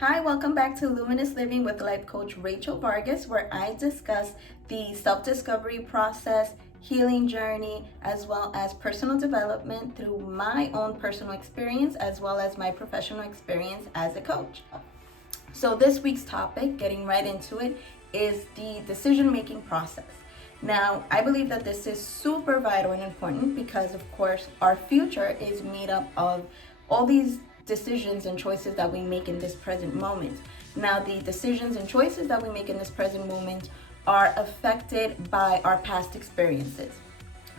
Hi, welcome back to Luminous Living with life coach Rachel Vargas, where I discuss the self-discovery process, healing journey, as well as personal development through my own personal experience, as well as my professional experience as a coach. So this week's topic, getting right into it, is the decision-making process. Now, I believe that this is super vital and important because, of course, our future is made up of all these decisions and choices that we make in this present moment. Now, the decisions and choices that we make in this present moment are affected by our past experiences.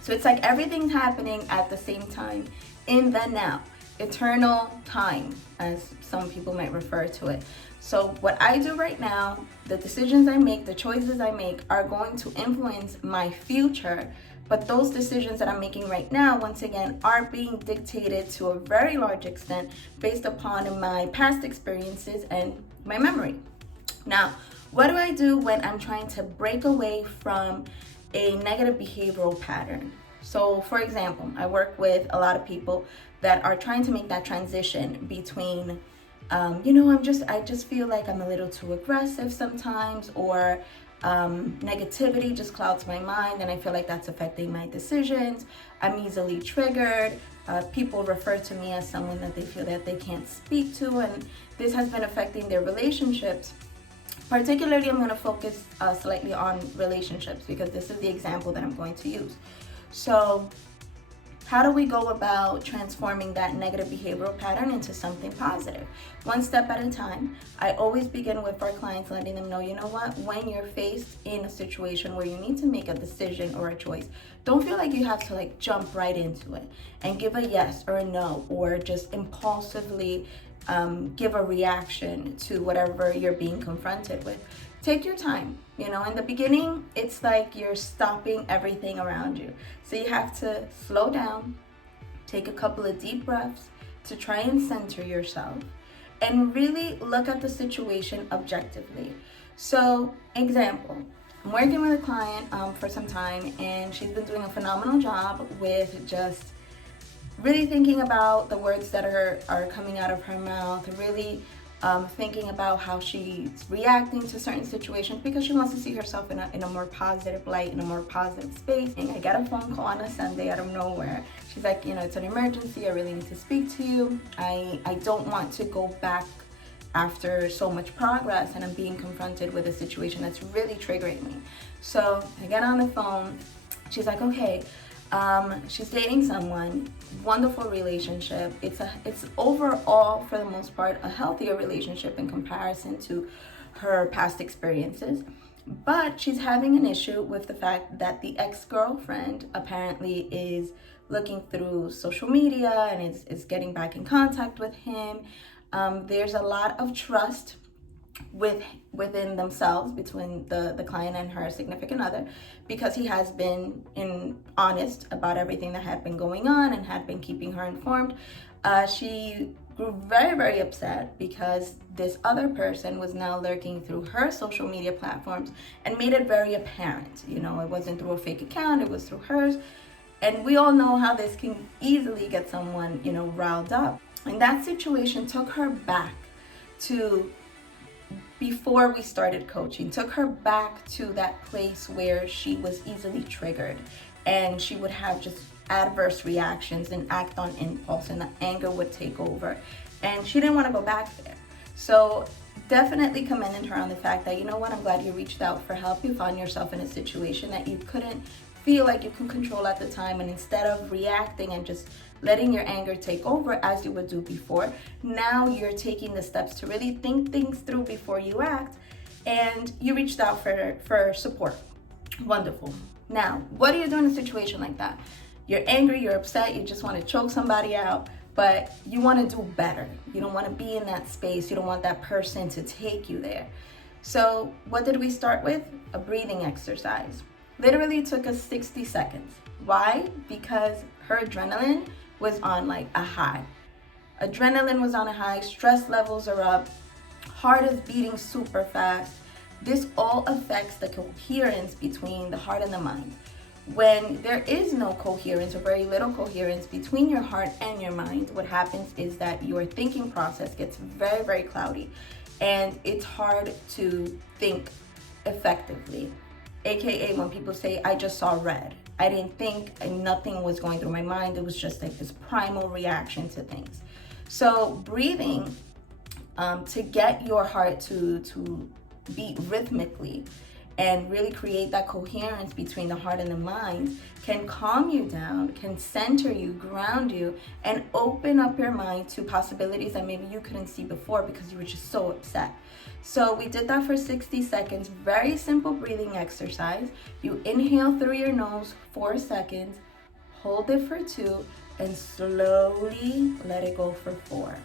So it's like everything's happening at the same time in the now, eternal time, as some people might refer to it. So what I do right now, the decisions I make, the choices I make are going to influence my future. But those decisions that I'm making right now, once again, are being dictated to a very large extent based upon my past experiences and my memory. Now, what do I do when I'm trying to break away from a negative behavioral pattern? So, for example, I work with a lot of people that are trying to make that transition between I just feel like I'm a little too aggressive sometimes, or negativity just clouds my mind and I feel like that's affecting my decisions. I'm easily triggered. People refer to me as someone that they feel that they can't speak to, and this has been affecting their relationships. Particularly, I'm going to focus slightly on relationships because this is the example that I'm going to use. So, how do we go about transforming that negative behavioral pattern into something positive? One step at a time. I always begin with our clients letting them know, you know what, when you're faced in a situation where you need to make a decision or a choice, don't feel like you have to jump right into it and give a yes or a no, or just impulsively give a reaction to whatever you're being confronted with. Take your time. In the beginning, it's like you're stopping everything around you. So you have to slow down, take a couple of deep breaths to try and center yourself and really look at the situation objectively. So, example, I'm working with a client for some time, and she's been doing a phenomenal job with just really thinking about the words that are coming out of her mouth, really thinking about how she's reacting to certain situations because she wants to see herself in a more positive light, in a more positive space. And I got a phone call on a Sunday out of nowhere. She's like, it's an emergency. I really need to speak to you. I don't want to go back after so much progress, and I'm being confronted with a situation that's really triggering me. So I get on the phone. She's like, okay. She's dating someone, wonderful relationship. It's overall, for the most part, a healthier relationship in comparison to her past experiences. But she's having an issue with the fact that the ex-girlfriend apparently is looking through social media and is getting back in contact with him. There's a lot of trust within themselves, between the client and her significant other, because he has been honest about everything that had been going on and had been keeping her informed. She grew very, very upset because this other person was now lurking through her social media platforms and made it very apparent. It wasn't through a fake account, it was through hers. And we all know how this can easily get someone, riled up. And that situation took her back to before we started coaching, took her back to that place where she was easily triggered and she would have just adverse reactions and act on impulse, and the anger would take over, and she didn't want to go back there. So definitely commended her on the fact that, I'm glad you reached out for help. You found yourself in a situation that you couldn't feel like you could control at the time, and instead of reacting and just letting your anger take over as you would do before, now you're taking the steps to really think things through before you act, and you reached out for support. Wonderful. Now, what do you do in a situation like that? You're angry, you're upset, you just want to choke somebody out, but you want to do better. You don't want to be in that space. You don't want that person to take you there. So what did we start with? A breathing exercise. Literally took us 60 seconds. Why? Because her adrenaline was on a high. Adrenaline was on a high, stress levels are up, heart is beating super fast. This all affects the coherence between the heart and the mind. When there is no coherence or very little coherence between your heart and your mind, what happens is that your thinking process gets very, very cloudy. and it's hard to think effectively. AKA when people say, I just saw red. I didn't think, and nothing was going through my mind. It was just like this primal reaction to things. So breathing, to get your heart to beat rhythmically and really create that coherence between the heart and the mind, can calm you down, can center you, ground you, and open up your mind to possibilities that maybe you couldn't see before because you were just so upset. So we did that for 60 seconds. Very simple breathing exercise. You inhale through your nose 4 seconds, hold it for 2, and slowly let it go for 4.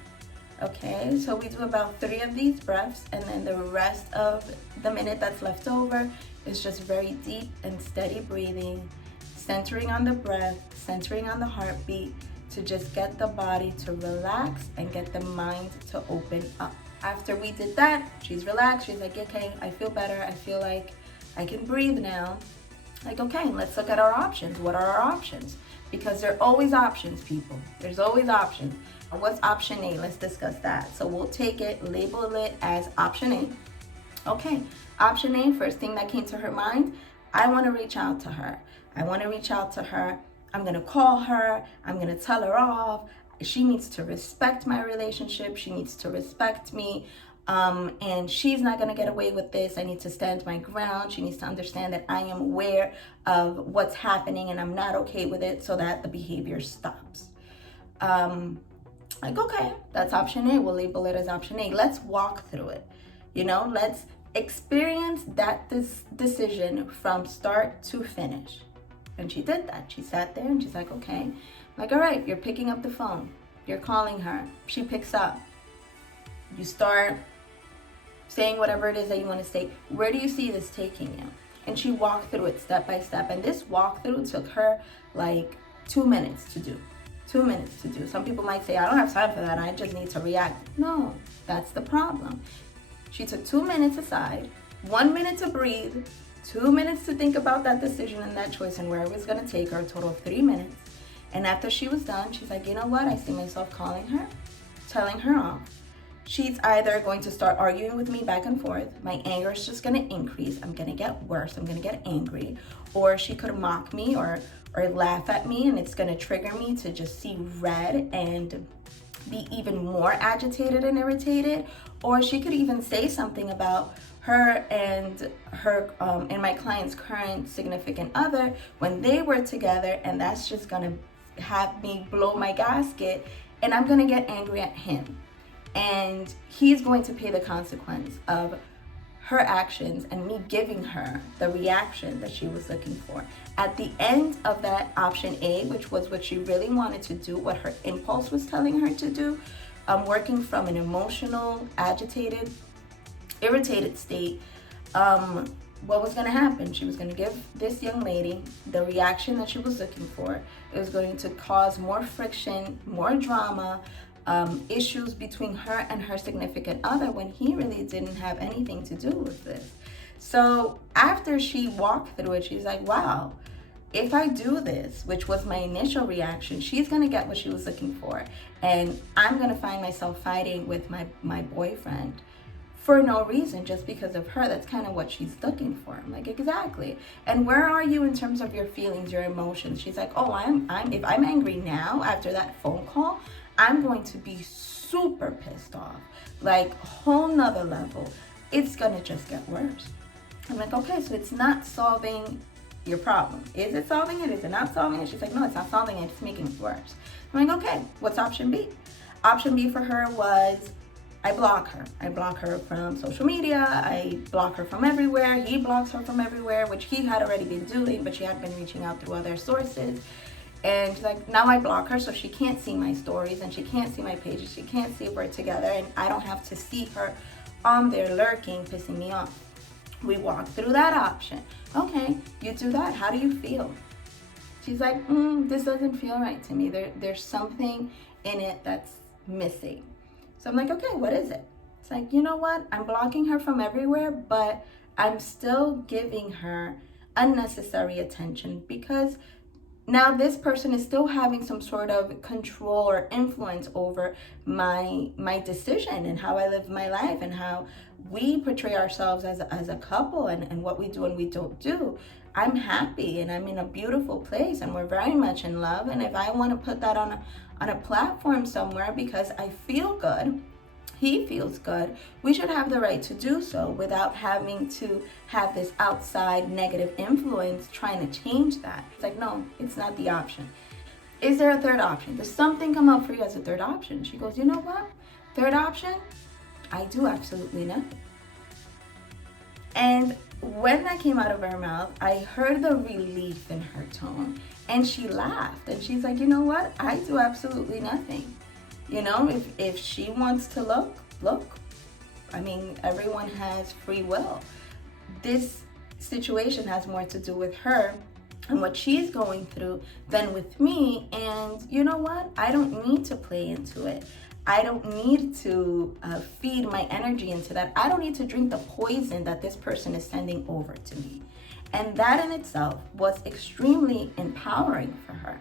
Okay, so we do about 3 of these breaths, and then the rest of the minute that's left over is just very deep and steady breathing, centering on the breath, centering on the heartbeat, to just get the body to relax and get the mind to open up. After we did that, she's relaxed. She's like, okay, I feel better. I feel like I can breathe now. Like, okay, let's look at our options. What are our options? Because there are always options, people. There's always options. What's option A? Let's discuss that. So we'll take it, label it as option A. Okay, option A, first thing that came to her mind, I want to reach out to her. I want to reach out to her. I'm going to call her. I'm going to tell her off. She needs to respect my relationship. She needs to respect me. And she's not going to get away with this. I need to stand my ground. She needs to understand that I am aware of what's happening and I'm not okay with it, so that the behavior stops. Like, okay, that's option A. We'll label it as option A. Let's walk through it. Let's experience that decision from start to finish. And she did that. She sat there and she's like, okay. I'm like, all right, you're picking up the phone. You're calling her. She picks up. You start saying whatever it is that you want to say. Where do you see this taking you? And she walked through it step by step. And this walkthrough took her like 2 minutes to do. 2 minutes to do. Some people might say, I don't have time for that. I just need to react. No, that's the problem. She took 2 minutes aside, 1 minute to breathe, 2 minutes to think about that decision and that choice and where it was going to take her, a total of 3 minutes. And after she was done, she's like, you know what? I see myself calling her, telling her off. She's either going to start arguing with me back and forth. My anger is just going to increase. I'm going to get worse. I'm going to get angry. Or she could mock me or laugh at me, and it's going to trigger me to just see red and be even more agitated and irritated. Or she could even say something about her and my client's current significant other when they were together, and that's just going to have me blow my gasket, and I'm going to get angry at him. And he's going to pay the consequence of her actions and me giving her the reaction that she was looking for. At the end of that option A, which was what she really wanted to do, what her impulse was telling her to do, working from an emotional, agitated, irritated state, what was going to happen? She was going to give this young lady the reaction that she was looking for. It was going to cause more friction, more drama, issues between her and her significant other, when he really didn't have anything to do with this. So after she walked through it, she's like, wow, if I do this, which was my initial reaction, she's going to get what she was looking for. And I'm going to find myself fighting with my boyfriend for no reason, just because of her. That's kind of what she's looking for. I'm like, exactly. And where are you in terms of your feelings, your emotions? She's like, oh, if I'm angry now after that phone call, I'm going to be super pissed off, like whole nother level. It's gonna just get worse. I'm like, okay, so it's not solving your problem. Is it solving it? Is it not solving it? She's like, no, it's not solving it. It's making it worse. I'm like, okay, what's option B? Option B for her was, I block her. I block her from social media. I block her from everywhere. He blocks her from everywhere, which he had already been doing, but she had been reaching out through other sources. And she's like, now I block her so she can't see my stories and she can't see my pages. She can't see if we're together, and I don't have to see her on there lurking, pissing me off. We walk through that option. Okay, you do that. How do you feel? She's like, this doesn't feel right to me. There's something in it that's missing. So I'm like, okay, what is it? It's like, you know what? I'm blocking her from everywhere, but I'm still giving her unnecessary attention because Now this person is still having some sort of control or influence over my decision and how I live my life and how we portray ourselves as a couple, and what we do and we don't do. I'm happy and I'm in a beautiful place and we're very much in love, and if I want to put that on a platform somewhere because I feel good, he feels good, we should have the right to do so without having to have this outside negative influence trying to change that. It's like, no, it's not the option. Is there a third option? Does something come up for you as a third option? She goes, you know what? Third option, I do absolutely nothing. And when that came out of her mouth, I heard the relief in her tone, and she laughed and she's like, you know what? I do absolutely nothing. You know, if she wants to look. I mean, everyone has free will. This situation has more to do with her and what she's going through than with me. And you know what? I don't need to play into it. I don't need to feed my energy into that. I don't need to drink the poison that this person is sending over to me. And that in itself was extremely empowering for her.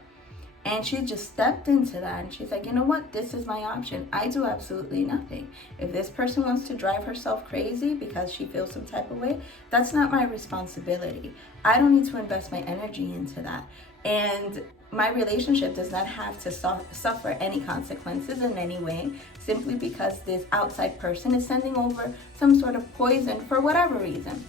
And she just stepped into that and she's like, you know what? This is my option. I do absolutely nothing. If this person wants to drive herself crazy because she feels some type of way, that's not my responsibility. I don't need to invest my energy into that. And my relationship does not have to suffer any consequences in any way simply because this outside person is sending over some sort of poison for whatever reason.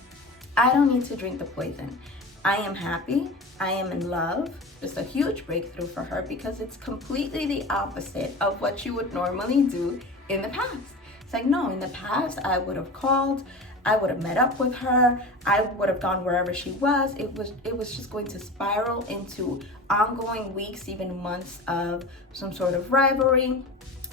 I don't need to drink the poison. I am happy. I am in love. Just a huge breakthrough for her because it's completely the opposite of what you would normally do in the past. It's like, no, in the past, I would have called, I would have met up with her, I would have gone wherever she was. It was just going to spiral into ongoing weeks, even months of some sort of rivalry.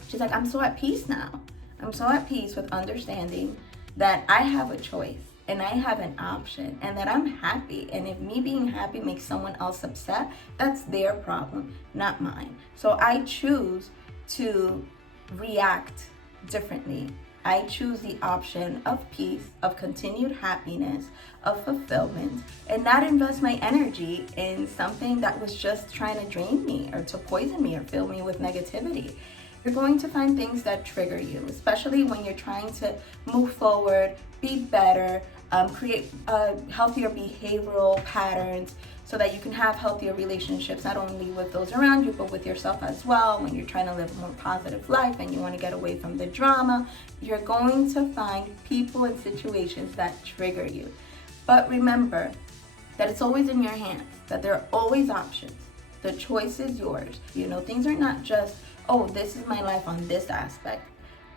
She's like, I'm so at peace now. I'm so at peace with understanding that I have a choice. And I have an option, and that I'm happy. And if me being happy makes someone else upset, that's their problem, not mine. So I choose to react differently. I choose the option of peace, of continued happiness, of fulfillment, and not invest my energy in something that was just trying to drain me or to poison me or fill me with negativity. You're going to find things that trigger you, especially when you're trying to move forward, be better, create healthier behavioral patterns so that you can have healthier relationships, not only with those around you, but with yourself as well. When you're trying to live a more positive life and you want to get away from the drama, you're going to find people and situations that trigger you. But remember that it's always in your hands, that there are always options. The choice is yours. You know, things are not just, oh, this is my life on this aspect.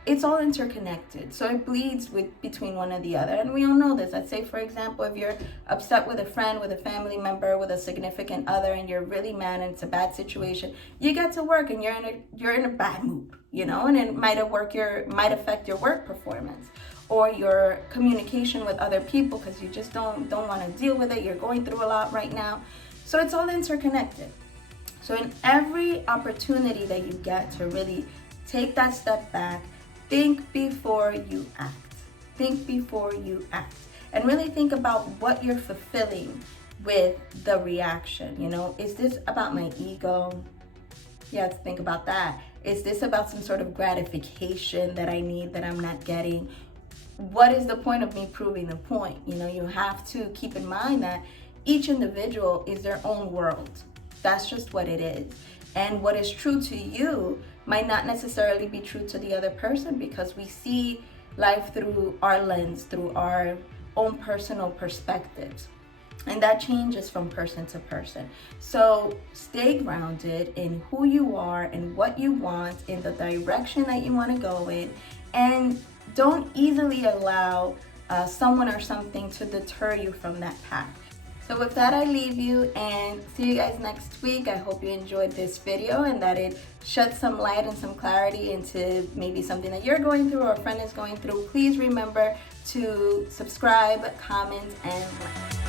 It's all interconnected. So it bleeds between one and the other. And we all know this. Let's say, for example, if you're upset with a friend, with a family member, with a significant other, and you're really mad and it's a bad situation, you get to work and you're in a bad mood, you know, and it might affect your work performance or your communication with other people because you just don't want to deal with it. You're going through a lot right now. So it's all interconnected. So in every opportunity that you get to really take that step back, think before you act. Think before you act. And really think about what you're fulfilling with the reaction. You know, is this about my ego? You have to think about that. Is this about some sort of gratification that I need that I'm not getting? What is the point of me proving the point? You know, you have to keep in mind that each individual is their own world. That's just what it is. And what is true to you might not necessarily be true to the other person because we see life through our lens, through our own personal perspectives. And that changes from person to person. So stay grounded in who you are and what you want, in the direction that you want to go in. And don't easily allow someone or something to deter you from that path. So with that, I leave you and see you guys next week. I hope you enjoyed this video and that it shed some light and some clarity into maybe something that you're going through or a friend is going through. Please remember to subscribe, comment, and like.